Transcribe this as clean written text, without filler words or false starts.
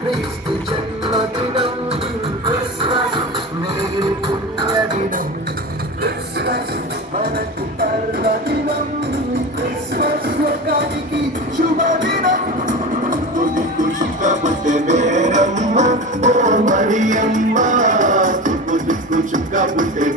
క్రీస్తు జన్మదినం క్రిస్మస్ మేలు పుణ్యదినం క్రిస్మస్ మనకు పర్వదినం క్రిస్మస్ లోకానికి శుభదినం తుదికు చుక్కబుట్టే మేరమ్మ ఓ మరియమ్మ తుదికు చుక్కబుట్టే